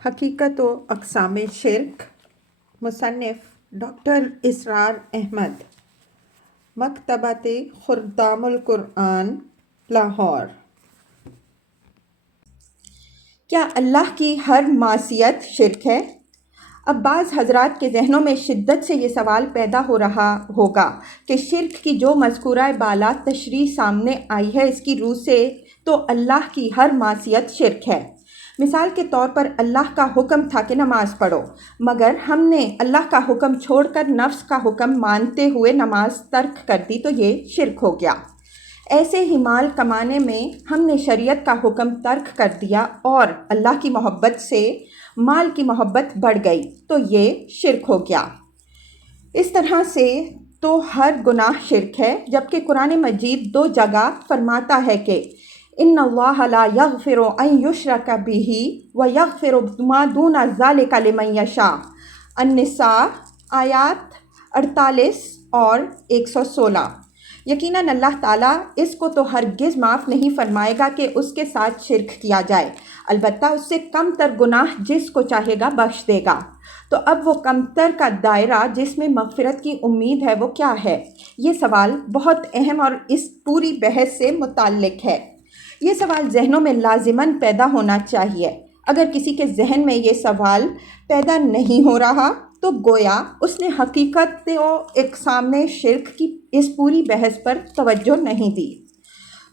حقیقت و اقسام شرک، مصنف ڈاکٹر اسرار احمد، مکتبۃ خردام القرآن، لاہور۔ کیا اللہ کی ہر معصیت شرک ہے؟ اب بعض حضرات کے ذہنوں میں شدت سے یہ سوال پیدا ہو رہا ہوگا کہ شرک کی جو مذکورہ بالا تشریح سامنے آئی ہے، اس کی روح سے تو اللہ کی ہر معصیت شرک ہے۔ مثال کے طور پر اللہ کا حکم تھا کہ نماز پڑھو، مگر ہم نے اللہ کا حکم چھوڑ کر نفس کا حکم مانتے ہوئے نماز ترک کر دی تو یہ شرک ہو گیا۔ ایسے ہی مال کمانے میں ہم نے شریعت کا حکم ترک کر دیا اور اللہ کی محبت سے مال کی محبت بڑھ گئی تو یہ شرک ہو گیا۔ اس طرح سے تو ہر گناہ شرک ہے، جبکہ قرآن مجید دو جگہ فرماتا ہے کہ ان اللہ لا یغفر ان یشرک بہ ویغفر ما دون ذلک لمن یشاء۔ النساء آیات 48 اور 116۔ یقیناً اللہ تعالیٰ اس کو تو ہرگز معاف نہیں فرمائے گا کہ اس کے ساتھ شرک کیا جائے، البتہ اس سے کم تر گناہ جس کو چاہے گا بخش دے گا۔ تو اب وہ کم تر کا دائرہ جس میں مغفرت کی امید ہے وہ کیا ہے؟ یہ سوال بہت اہم اور اس پوری بحث سے متعلق ہے۔ یہ سوال ذہنوں میں لازماً پیدا ہونا چاہیے۔ اگر کسی کے ذہن میں یہ سوال پیدا نہیں ہو رہا تو گویا اس نے حقیقت و اقسام شرک کی اس پوری بحث پر توجہ نہیں دی۔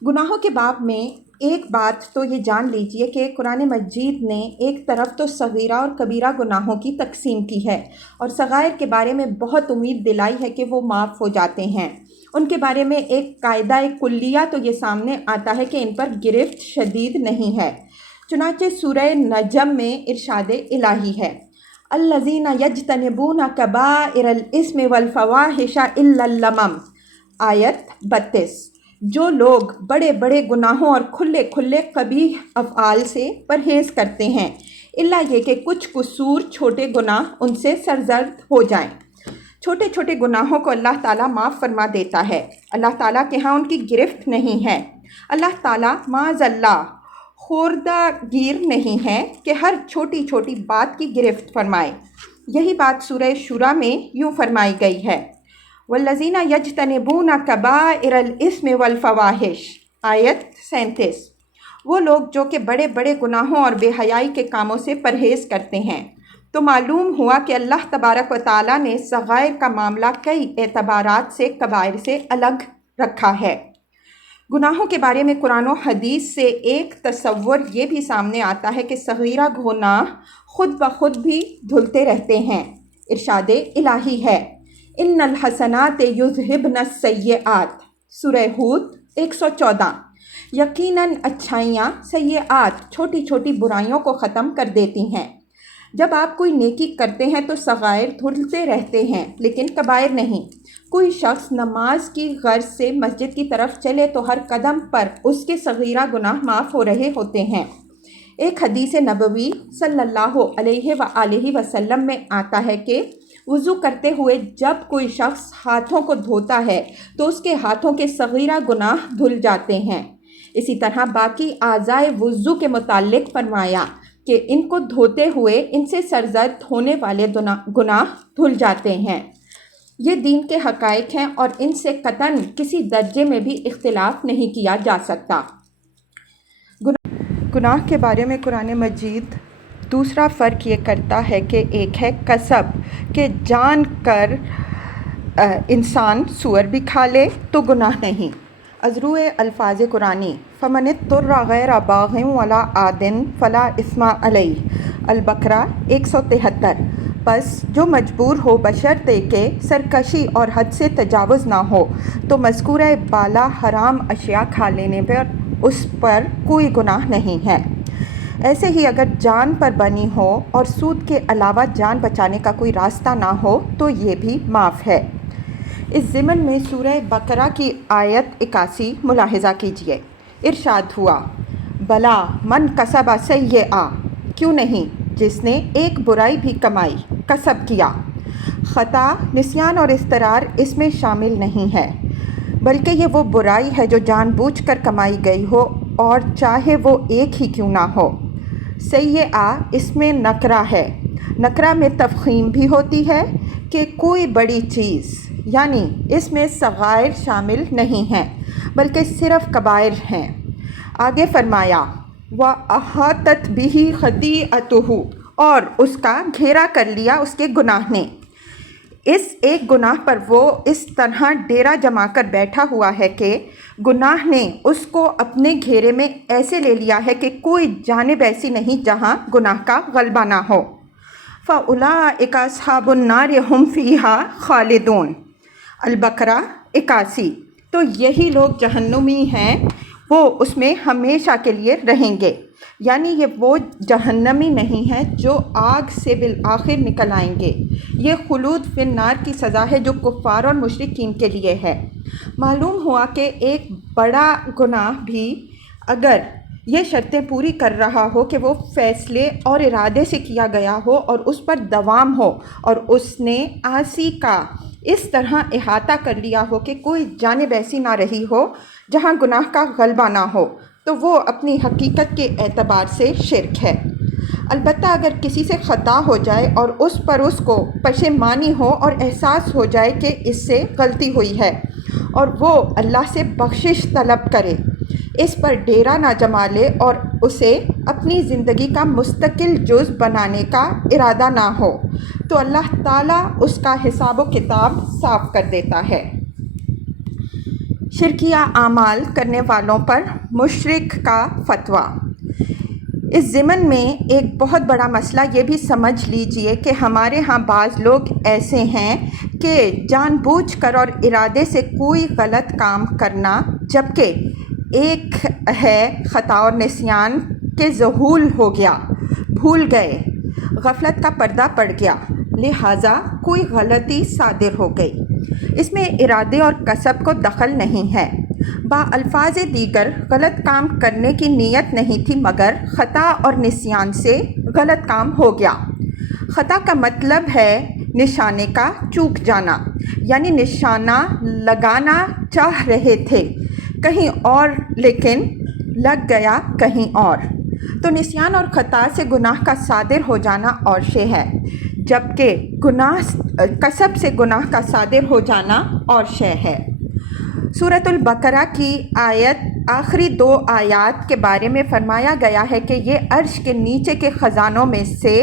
گناہوں کے باب میں ایک بات تو یہ جان لیجئے کہ قرآن مجید نے ایک طرف تو صغیرہ اور کبیرہ گناہوں کی تقسیم کی ہے اور صغائر کے بارے میں بہت امید دلائی ہے کہ وہ معاف ہو جاتے ہیں۔ ان کے بارے میں ایک قاعدہ کلیہ تو یہ سامنے آتا ہے کہ ان پر گرفت شدید نہیں ہے۔ چنانچہ سورہ نجم میں ارشاد الہی ہے، الذین یجتنبون کبائر الاثم والفواحش الا اللمم، آیت 32۔ جو لوگ بڑے بڑے گناہوں اور کھلے کھلے قبیح افعال سے پرہیز کرتے ہیں، الا یہ کہ کچھ قصور چھوٹے گناہ ان سے سرزد ہو جائیں۔ چھوٹے چھوٹے گناہوں کو اللہ تعالیٰ معاف فرما دیتا ہے، اللہ تعالیٰ کے ہاں ان کی گرفت نہیں ہے۔ اللہ تعالیٰ معاذ اللہ خوردہ گیر نہیں ہے کہ ہر چھوٹی چھوٹی بات کی گرفت فرمائے۔ یہی بات سورہ شورى میں یوں فرمائی گئی ہے، والذین یجتنبون کبائر الاثم والفواحش، آیت 37۔ وہ لوگ جو کہ بڑے بڑے گناہوں اور بے حیائی کے کاموں سے پرہیز کرتے ہیں۔ تو معلوم ہوا کہ اللہ تبارک و تعالیٰ نے صغائر کا معاملہ کئی اعتبارات سے کبائر سے الگ رکھا ہے۔ گناہوں کے بارے میں قرآن و حدیث سے ایک تصور یہ بھی سامنے آتا ہے کہ صغیرہ گناہ خود بخود بھی دھلتے رہتے ہیں۔ ارشاد الہی ہے، ان الحسنات یذہبن السیئات، سورہ ہود 114۔ یقیناً اچھائیاں سیئات چھوٹی چھوٹی برائیوں کو ختم کر دیتی ہیں۔ جب آپ کوئی نیکی کرتے ہیں تو صغائر دھلتے رہتے ہیں لیکن کبائر نہیں۔ کوئی شخص نماز کی غرض سے مسجد کی طرف چلے تو ہر قدم پر اس کے صغیرہ گناہ معاف ہو رہے ہوتے ہیں۔ ایک حدیث نبوی صلی اللہ علیہ وآلہ وسلم میں آتا ہے کہ وضو کرتے ہوئے جب کوئی شخص ہاتھوں کو دھوتا ہے تو اس کے ہاتھوں کے صغیرہ گناہ دھل جاتے ہیں۔ اسی طرح باقی اعضائے وضو کے متعلق فرمایا کہ ان کو دھوتے ہوئے ان سے سرزد ہونے والے گناہ دھل جاتے ہیں۔ یہ دین کے حقائق ہیں اور ان سے قطعاً کسی درجے میں بھی اختلاف نہیں کیا جا سکتا۔ گناہ کے بارے میں قرآن مجید دوسرا فرق یہ کرتا ہے کہ ایک ہے کسب، کہ جان کر انسان سور بھی کھا لے تو گناہ نہیں۔ ازروع الفاظ قرآنی، فمن اضطر غیر باغ ولا عاد فلا اثم علیہ، البقرہ 173۔ پس جو مجبور ہو بشرطے کہ سرکشی اور حد سے تجاوز نہ ہو تو مذکورہ بالا حرام اشیاء کھا لینے پر اس پر کوئی گناہ نہیں ہے۔ ایسے ہی اگر جان پر بنی ہو اور سود کے علاوہ جان بچانے کا کوئی راستہ نہ ہو تو یہ بھی معاف ہے۔ اس ضمن میں سورہ بقرہ کی آیت 81 ملاحظہ کیجیے۔ ارشاد ہوا، بلا من کسب سیئہ، کیوں نہیں جس نے ایک برائی بھی کمائی، کسب کیا۔ خطا، نسیان اور اضطرار اس میں شامل نہیں ہے، بلکہ یہ وہ برائی ہے جو جان بوجھ کر کمائی گئی ہو اور چاہے وہ ایک ہی کیوں نہ ہو۔ سیئہ اس میں نکرہ ہے، نکرہ میں تفخیم بھی ہوتی ہے کہ کوئی بڑی چیز، یعنی اس میں صغائر شامل نہیں ہیں بلکہ صرف کبائر ہیں۔ آگے فرمایا وَأَحَاطَتْ بِهِ خَطِیئَتُهُ، اور اس کا گھیرا کر لیا اس کے گناہ نے۔ اس ایک گناہ پر وہ اس طرح ڈیرا جما کر بیٹھا ہوا ہے کہ گناہ نے اس کو اپنے گھیرے میں ایسے لے لیا ہے کہ کوئی جانب ایسی نہیں جہاں گناہ کا غلبہ نہ ہو۔ فَأُولَٰئِکَ أَصْحَابُ النَّارِ هُمْ فِیہَا خَالِدُونَ، البقرہ 81۔ تو یہی لوگ جہنمی ہیں، وہ اس میں ہمیشہ کے لیے رہیں گے، یعنی یہ وہ جہنمی نہیں ہیں جو آگ سے بالآخر نکل آئیں گے۔ یہ خلود فی النار کی سزا ہے جو کفار اور مشرکین کے لیے ہے۔ معلوم ہوا کہ ایک بڑا گناہ بھی اگر یہ شرطیں پوری کر رہا ہو کہ وہ فیصلے اور ارادے سے کیا گیا ہو اور اس پر دوام ہو، اور اس نے عاصی کا اس طرح احاطہ کر لیا ہو کہ کوئی جانب ایسی نہ رہی ہو جہاں گناہ کا غلبہ نہ ہو، تو وہ اپنی حقیقت کے اعتبار سے شرک ہے۔ البتہ اگر کسی سے خطا ہو جائے اور اس پر اس کو پشیمانی ہو اور احساس ہو جائے کہ اس سے غلطی ہوئی ہے اور وہ اللہ سے بخشش طلب کرے، اس پر ڈیرا نہ جما لے اور اسے اپنی زندگی کا مستقل جز بنانے کا ارادہ نہ ہو، تو اللہ تعالیٰ اس کا حساب و کتاب صاف کر دیتا ہے۔ شرکیہ اعمال کرنے والوں پر مشرک کا فتویٰ۔ اس ضمن میں ایک بہت بڑا مسئلہ یہ بھی سمجھ لیجئے کہ ہمارے ہاں بعض لوگ ایسے ہیں کہ جان بوجھ کر اور ارادے سے کوئی غلط کام کرنا، جبکہ ایک ہے خطا اور نسیان کے ظہول ہو گیا، بھول گئے، غفلت کا پردہ پڑ گیا، لہٰذا کوئی غلطی صادر ہو گئی، اس میں ارادے اور قصب کو دخل نہیں ہے۔ با الفاظ دیگر غلط کام کرنے کی نیت نہیں تھی مگر خطا اور نسیان سے غلط کام ہو گیا۔ خطا کا مطلب ہے نشانے کا چوک جانا، یعنی نشانہ لگانا چاہ رہے تھے کہیں اور لیکن لگ گیا کہیں اور۔ تو نسیان اور خطا سے گناہ کا صادر ہو جانا اور شے ہے، جبکہ قصب سے گناہ کا صادر ہو جانا اور شے ہے۔ سورۃ البقرہ کی آخری 2 آیات کے بارے میں فرمایا گیا ہے کہ یہ عرش کے نیچے کے خزانوں میں سے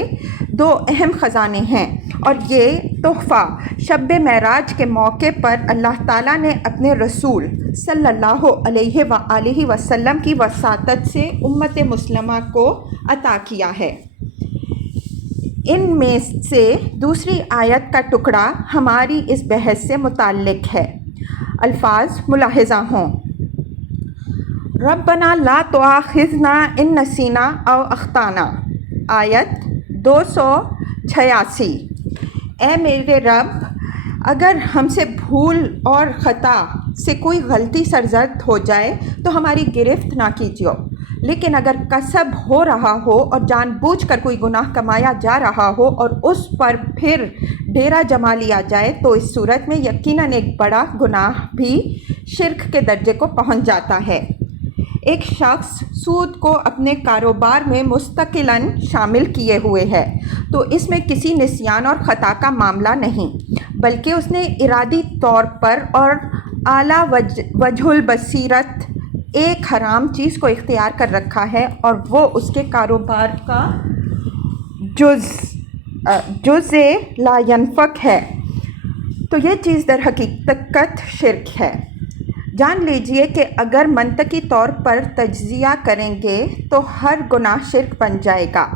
2 اہم خزانے ہیں، اور یہ تحفہ شب معراج کے موقع پر اللہ تعالیٰ نے اپنے رسول صلی اللہ علیہ وآلہ وسلم کی وساطت سے امت مسلمہ کو عطا کیا ہے۔ ان میں سے دوسری آیت کا ٹکڑا ہماری اس بحث سے متعلق ہے۔ الفاظ ملاحظہ ہوں۔ ربنا لا تؤاخذنا ان نسینا او اخطانا، آیت 286۔ اے میرے رب، اگر ہم سے بھول اور خطا سے کوئی غلطی سرزد ہو جائے تو ہماری گرفت نہ کیجیو، لیکن اگر قصب ہو رہا ہو اور جان بوجھ کر کوئی گناہ کمایا جا رہا ہو اور اس پر پھر ڈیرا جما لیا جائے تو اس صورت میں یقیناً ایک بڑا گناہ بھی شرک کے درجے کو پہنچ جاتا ہے۔ ایک شخص سود کو اپنے کاروبار میں مستقلاً شامل کیے ہوئے ہے تو اس میں کسی نسیان اور خطا کا معاملہ نہیں، بلکہ اس نے ارادی طور پر اور اعلیٰ وجہ البصیرت ایک حرام چیز کو اختیار کر رکھا ہے اور وہ اس کے کاروبار کا جزء لا ینفک ہے، تو یہ چیز در حقیقت شرک ہے۔ جان لیجئے کہ اگر منطقی طور پر تجزیہ کریں گے تو ہر گناہ شرک بن جائے گا،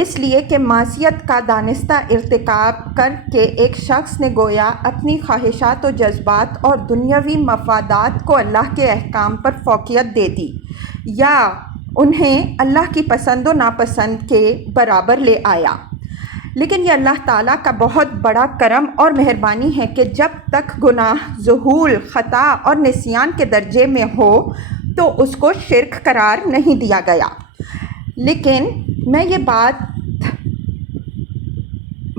اس لیے کہ معصیت کا دانستہ ارتکاب کر کے ایک شخص نے گویا اپنی خواہشات و جذبات اور دنیاوی مفادات کو اللہ کے احکام پر فوقیت دے دی، یا انہیں اللہ کی پسند و ناپسند کے برابر لے آیا۔ لیکن یہ اللہ تعالیٰ کا بہت بڑا کرم اور مہربانی ہے کہ جب تک گناہ ظہول، خطا اور نسیان کے درجے میں ہو تو اس کو شرک قرار نہیں دیا گیا۔ لیکن میں یہ بات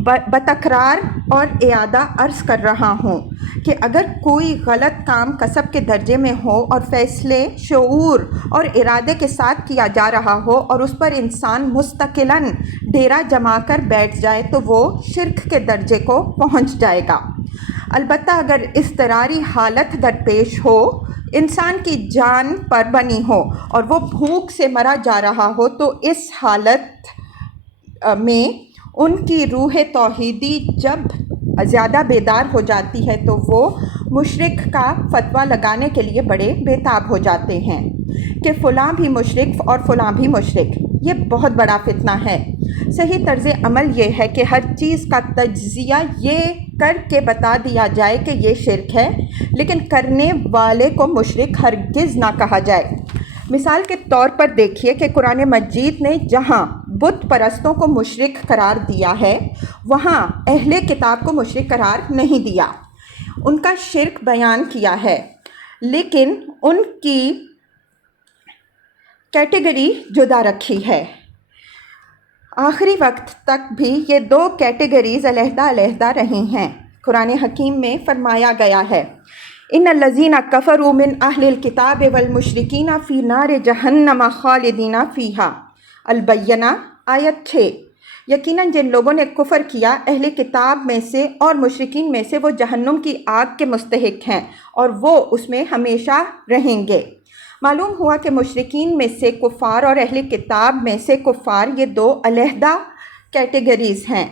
بتکرار اور اعادہ عرض کر رہا ہوں کہ اگر کوئی غلط کام کسب کے درجے میں ہو اور فیصلے شعور اور ارادے کے ساتھ کیا جا رہا ہو اور اس پر انسان مستقلاً ڈیرا جما کر بیٹھ جائے تو وہ شرک کے درجے کو پہنچ جائے گا۔ البتہ اگر اضطراری حالت درپیش ہو، انسان کی جان پر بنی ہو اور وہ بھوک سے مرا جا رہا ہو، تو اس حالت میں ان کی روح توحیدی جب زیادہ بیدار ہو جاتی ہے تو وہ مشرک کا فتویٰ لگانے کے لیے بڑے بیتاب ہو جاتے ہیں کہ فلاں بھی مشرک اور فلاں بھی مشرک۔ یہ بہت بڑا فتنہ ہے۔ صحیح طرز عمل یہ ہے کہ ہر چیز کا تجزیہ یہ کر کے بتا دیا جائے کہ یہ شرک ہے، لیکن کرنے والے کو مشرک ہرگز نہ کہا جائے۔ مثال کے طور پر دیکھیے کہ قرآن مجید نے جہاں بت پرستوں کو مشرک قرار دیا ہے، وہاں اہل کتاب کو مشرک قرار نہیں دیا، ان کا شرک بیان کیا ہے، لیکن ان کی کیٹیگری جدا رکھی ہے۔ آخری وقت تک بھی یہ دو کیٹیگریز علیحدہ علیحدہ رہی ہیں۔ قرآن حکیم میں فرمایا گیا ہے، ان الذین کفروا من اہل الکتاب والمشرکین فی نار جہنم خالدین فیہا، البینہ آیت 6۔ یقیناً جن لوگوں نے کفر کیا اہل کتاب میں سے اور مشرکین میں سے، وہ جہنم کی آگ کے مستحق ہیں اور وہ اس میں ہمیشہ رہیں گے۔ معلوم ہوا کہ مشرکین میں سے کفار اور اہل کتاب میں سے کفار یہ دو علیحدہ کیٹیگریز ہیں۔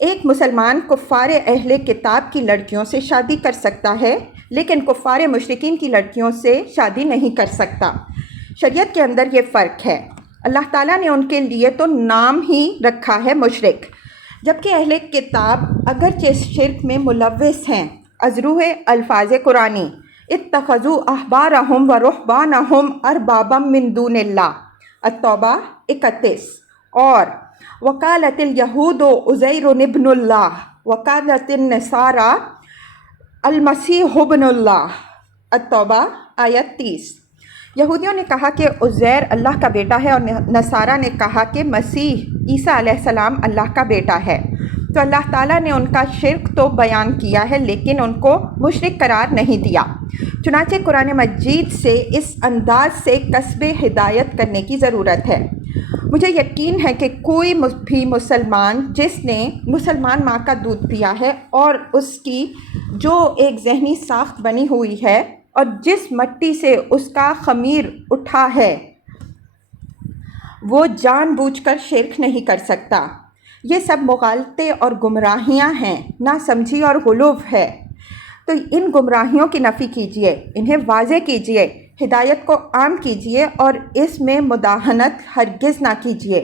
ایک مسلمان کفار اہل کتاب کی لڑکیوں سے شادی کر سکتا ہے، لیکن کفار مشرکین کی لڑکیوں سے شادی نہیں کر سکتا۔ شریعت کے اندر یہ فرق ہے۔ اللہ تعالیٰ نے ان کے لیے تو نام ہی رکھا ہے مشرک، جبکہ اہل کتاب اگرچہ شرک میں ملوث ہیں۔ از روح الفاظ قرآنی، اتخذوا احبارہم ورہبانہم اربابا من دون اللہ، التوبہ 31، اور وقالت الیہود عزیر ابن اللہ وقالت النصارى المسیح ابن اللہ، التوبہ آیت 30۔ یہودیوں نے کہا کہ عزیر اللہ کا بیٹا ہے اور نصارہ نے کہا کہ مسیح عیسیٰ علیہ السلام اللہ کا بیٹا ہے۔ تو اللہ تعالیٰ نے ان کا شرک تو بیان کیا ہے، لیکن ان کو مشرک قرار نہیں دیا۔ چنانچہ قرآن مجید سے اس انداز سے کسب ہدایت کرنے کی ضرورت ہے۔ مجھے یقین ہے کہ کوئی بھی مسلمان جس نے مسلمان ماں کا دودھ پیا ہے اور اس کی جو ایک ذہنی ساخت بنی ہوئی ہے اور جس مٹی سے اس کا خمیر اٹھا ہے، وہ جان بوجھ کر شرک نہیں کر سکتا۔ یہ سب مغالطے اور گمراہیاں ہیں، ناسمجھی اور غلو ہے۔ تو ان گمراہیوں کی نفی کیجیے، انہیں واضح کیجیے، ہدایت کو عام کیجیے اور اس میں مداہنت ہرگز نہ کیجیے۔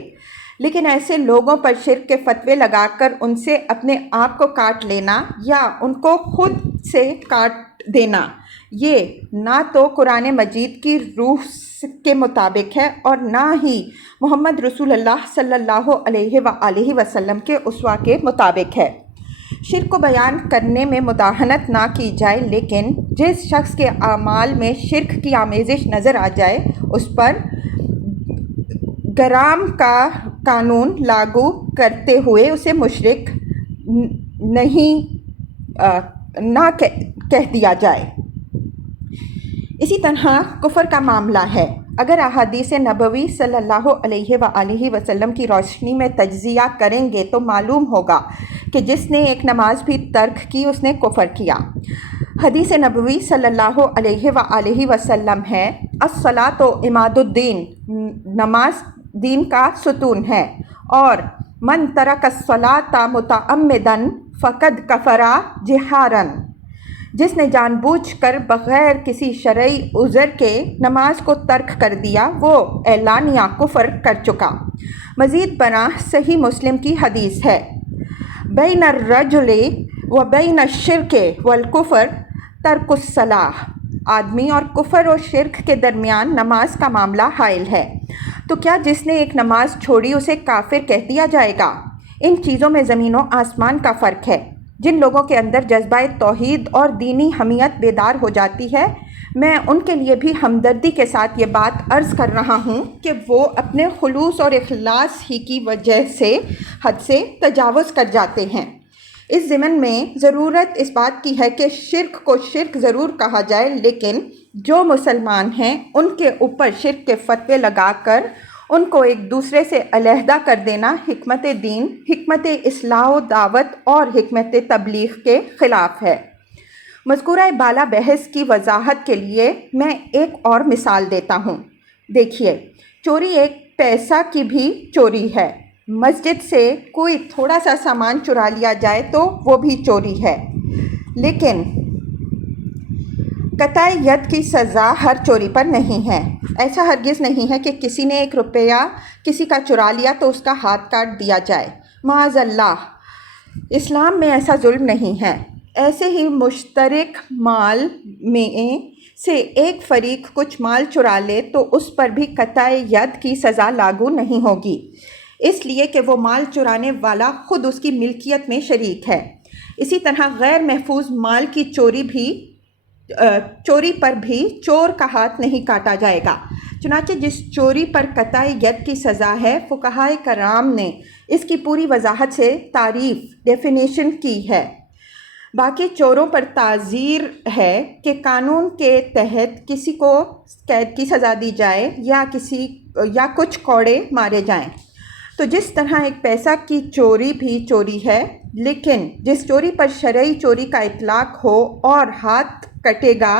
لیکن ایسے لوگوں پر شرک کے فتوے لگا کر ان سے اپنے آپ کو کاٹ لینا یا ان کو خود سے کاٹ دینا، یہ نہ تو قرآن مجید کی روح کے مطابق ہے اور نہ ہی محمد رسول اللہ صلی اللہ علیہ وآلہ وسلم کے اسوہ کے مطابق ہے۔ شرک کو بیان کرنے میں مداہنت نہ کی جائے، لیکن جس شخص کے اعمال میں شرک کی آمیزش نظر آ جائے اس پر گرام کا قانون لاگو کرتے ہوئے اسے مشرک نہ کہہ دیا جائے۔ اسی طرح کفر کا معاملہ ہے۔ اگر احادیث نبوی صلی اللہ علیہ وآلہ وسلم کی روشنی میں تجزیہ کریں گے تو معلوم ہوگا کہ جس نے ایک نماز بھی ترک کی اس نے کفر کیا۔ حدیث نبوی صلی اللہ علیہ وآلہ وسلم ہے، الصلاۃ عماد الدین، نماز دین کا ستون ہے، اور من ترک الصلاۃ متعمدا فقد کفر جہارا، جس نے جان بوجھ کر بغیر کسی شرعی عذر کے نماز کو ترک کر دیا وہ اعلانیہ کفر کر چکا۔ مزید برآں صحیح مسلم کی حدیث ہے، بین الرجل و بین الشرک والکفر ترک الصلاۃ، آدمی اور کفر و شرک کے درمیان نماز کا معاملہ حائل ہے، تو کیا جس نے ایک نماز چھوڑی اسے کافر کہہ دیا جائے گا؟ ان چیزوں میں زمین و آسمان کا فرق ہے۔ جن لوگوں کے اندر جذبہ توحید اور دینی حمیت بیدار ہو جاتی ہے میں ان کے لیے بھی ہمدردی کے ساتھ یہ بات عرض کر رہا ہوں کہ وہ اپنے خلوص اور اخلاص ہی کی وجہ سے حد سے تجاوز کر جاتے ہیں۔ اس ضمن میں ضرورت اس بات کی ہے کہ شرک کو شرک ضرور کہا جائے، لیکن جو مسلمان ہیں ان کے اوپر شرک کے فتوے لگا کر ان کو ایک دوسرے سے علیحدہ کر دینا حکمت دین، حکمت اصلاح و دعوت اور حکمت تبلیغ کے خلاف ہے۔ مذکورہ بالا بحث کی وضاحت کے لیے میں ایک اور مثال دیتا ہوں۔ دیکھیے، چوری ایک پیسہ کی بھی چوری ہے۔ مسجد سے کوئی تھوڑا سا سامان چرا لیا جائے تو وہ بھی چوری ہے، لیکن قطع ید کی سزا ہر چوری پر نہیں ہے۔ ایسا ہرگز نہیں ہے کہ کسی نے 1 روپیہ کسی کا چرا لیا تو اس کا ہاتھ کاٹ دیا جائے، معاذ اللہ۔ اسلام میں ایسا ظلم نہیں ہے۔ ایسے ہی مشترک مال میں سے ایک فریق کچھ مال چرا لے تو اس پر بھی قطع ید کی سزا لاگو نہیں ہوگی، اس لیے کہ وہ مال چرانے والا خود اس کی ملکیت میں شریک ہے۔ اسی طرح غیر محفوظ مال کی چوری پر بھی چور کا ہاتھ نہیں کاٹا جائے گا۔ چنانچہ جس چوری پر قطع ید کی سزا ہے، فقہائے کرام نے اس کی پوری وضاحت سے ڈیفینیشن کی ہے۔ باقی چوروں پر تعزیر ہے کہ قانون کے تحت کسی کو قید کی سزا دی جائے یا کچھ کوڑے مارے جائیں۔ تو جس طرح ایک پیسہ کی چوری بھی چوری ہے، لیکن جس چوری پر شرعی چوری کا اطلاق ہو اور ہاتھ کٹے گا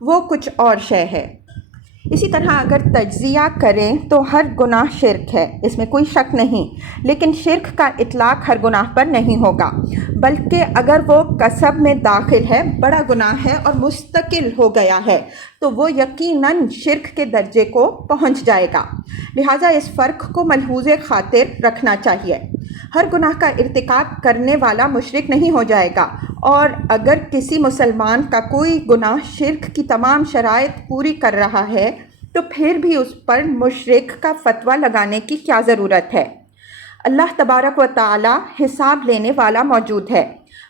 وہ کچھ اور شے ہے۔ اسی طرح اگر تجزیہ کریں تو ہر گناہ شرک ہے، اس میں کوئی شک نہیں، لیکن شرک کا اطلاق ہر گناہ پر نہیں ہوگا، بلکہ اگر وہ قصب میں داخل ہے، بڑا گناہ ہے اور مستقل ہو گیا ہے تو وہ یقیناً شرک کے درجے کو پہنچ جائے گا۔ لہٰذا اس فرق کو ملحوظ خاطر رکھنا چاہیے۔ ہر گناہ کا ارتکاب کرنے والا مشرک نہیں ہو جائے گا، اور اگر کسی مسلمان کا کوئی گناہ شرک کی تمام شرائط پوری کر رہا ہے تو پھر بھی اس پر مشرک کا فتویٰ لگانے کی کیا ضرورت ہے؟ اللہ تبارک و تعالی حساب لینے والا موجود ہے،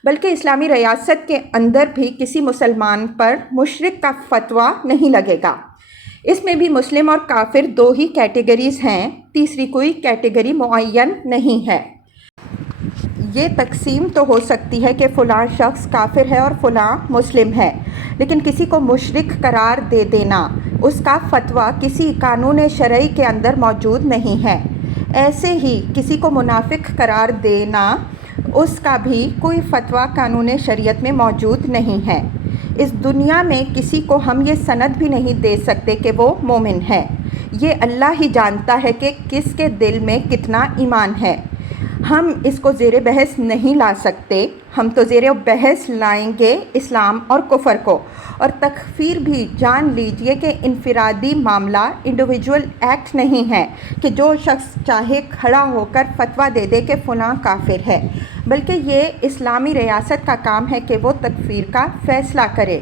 بلکہ اسلامی ریاست کے اندر بھی کسی مسلمان پر مشرک کا فتویٰ نہیں لگے گا۔ اس میں بھی مسلم اور کافر 2 ہی کیٹیگریز ہیں، تیسری کوئی کیٹیگری معین نہیں ہے۔ یہ تقسیم تو ہو سکتی ہے کہ فلاں شخص کافر ہے اور فلاں مسلم ہے، لیکن کسی کو مشرک قرار دے دینا، اس کا فتویٰ کسی قانون شرعی کے اندر موجود نہیں ہے۔ ایسے ہی کسی کو منافق قرار دینا، اس کا بھی کوئی فتویٰ قانون شریعت میں موجود نہیں ہے۔ اس دنیا میں کسی کو ہم یہ سند بھی نہیں دے سکتے کہ وہ مومن ہے۔ یہ اللہ ہی جانتا ہے کہ کس کے دل میں کتنا ایمان ہے۔ ہم اس کو زیر بحث نہیں لا سکتے، ہم تو زیر بحث لائیں گے اسلام اور کفر کو، اور تکفیر بھی جان لیجئے کہ انفرادی معاملہ، انڈیویجول ایکٹ نہیں ہے کہ جو شخص چاہے کھڑا ہو کر فتویٰ دے دے کہ فلاں کافر ہے، بلکہ یہ اسلامی ریاست کا کام ہے کہ وہ تکفیر کا فیصلہ کرے۔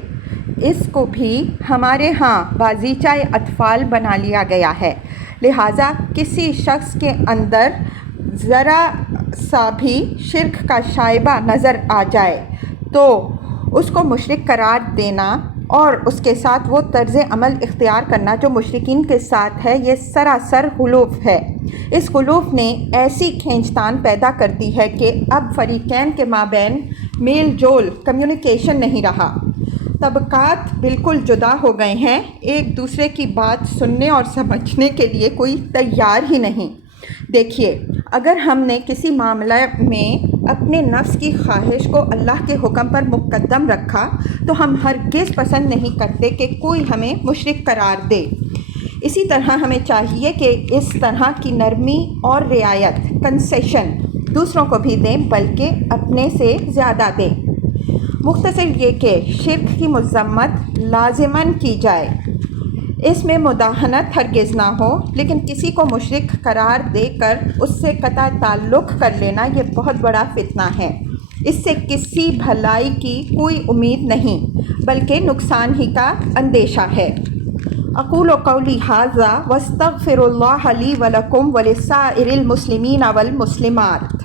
اس کو بھی ہمارے ہاں بازیچہ اطفال بنا لیا گیا ہے، لہٰذا کسی شخص کے اندر ذرا سا بھی شرک کا شائبہ نظر آ جائے تو اس کو مشرک قرار دینا اور اس کے ساتھ وہ طرز عمل اختیار کرنا جو مشرکین کے ساتھ ہے، یہ سراسر غلوف ہے۔ اس غلوف نے ایسی کھینچتان پیدا کر دی ہے کہ اب فریقین کے مابین میل جول، کمیونیکیشن نہیں رہا۔ طبقات بالکل جدا ہو گئے ہیں، ایک دوسرے کی بات سننے اور سمجھنے کے لیے کوئی تیار ہی نہیں۔ دیکھیے، اگر ہم نے کسی معاملہ میں اپنے نفس کی خواہش کو اللہ کے حکم پر مقدم رکھا تو ہم ہرگز پسند نہیں کرتے کہ کوئی ہمیں مشرک قرار دے۔ اسی طرح ہمیں چاہیے کہ اس طرح کی نرمی اور رعایت، کنسیشن دوسروں کو بھی دیں، بلکہ اپنے سے زیادہ دیں۔ مختصر یہ کہ شرک کی مذمت لازماً کی جائے، اس میں مداہنت ہرگز نہ ہو، لیکن کسی کو مشرک قرار دے کر اس سے قطع تعلق کر لینا یہ بہت بڑا فتنہ ہے۔ اس سے کسی بھلائی کی کوئی امید نہیں، بلکہ نقصان ہی کا اندیشہ ہے۔ اقول قولی ھذا واستغفر اللہ لی ولکم ولسائر المسلمین والمسلمات۔